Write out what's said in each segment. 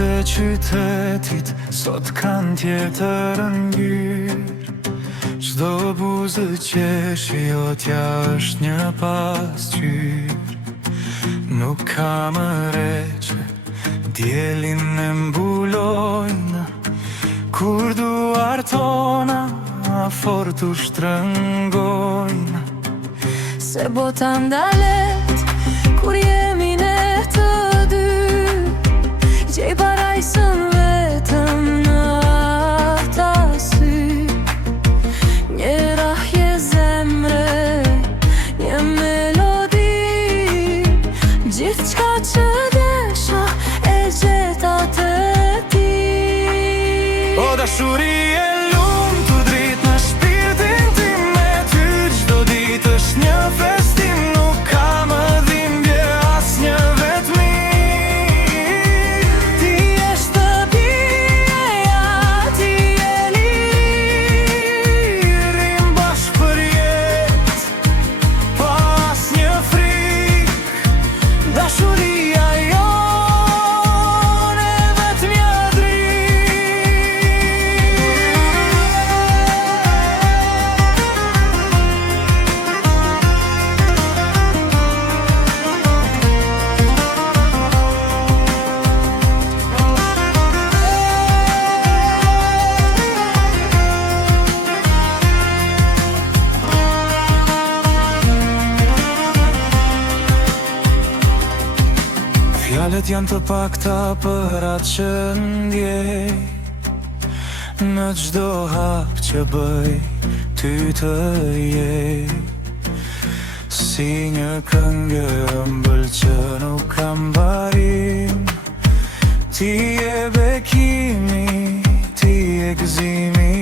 e qytetit sot kanë tjetër ngjyrë. Çdo buzë qeshi jotja është një pasqyrë. Nuk ka më re që dielin e mbulojnë, kur duar tona fort u shtrëngojnë. Se bota ndalet kur jemi ne të dy, gjej parajsën vetëm në ata sy. Një rahje zemre, një melodi, gjithçka që desha e gjeta te ti. O dashuri e lumtur dritë në shpirtin tim, me ty çdo ditë është një festim. Nuk ka më dhimbje asnjë vetmi. Ti je shtëpia, ti je liri, Rrim bashkë për jetë, pa asnjë frikë. dashuria jone vetëm një Fjalët janë të pakta për atë që ndjej, në çdo hap që bëj ty të jej. Si një këngë ëmbël që nuk ka mbarim. Ti je bekimi, ti je gëzimi.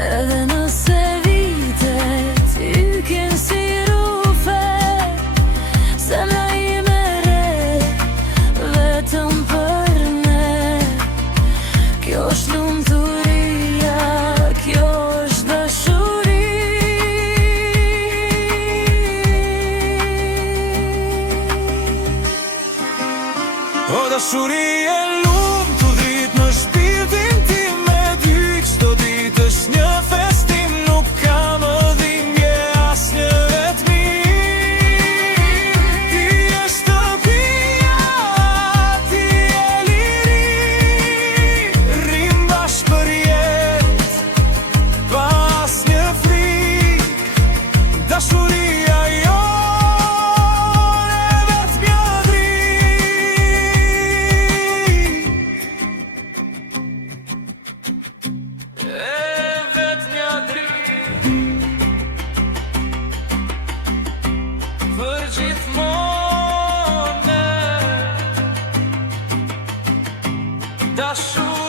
edhe nëse vitet ykin si rufe, zemra ime re vetëm për ne. Kjo është lumturia, kjo është dashuri. O dashuri e lumtur dritë në shpirtin tim, me ty çdo ditë është një festim. Nuk ka më dhimbje asnjë vetmi. Ti je shtëpia, ti je liri, rrim bashkë për jetë, pa asnjë frikë. Dashuria jone vetëm një për gjithmonë, dashur.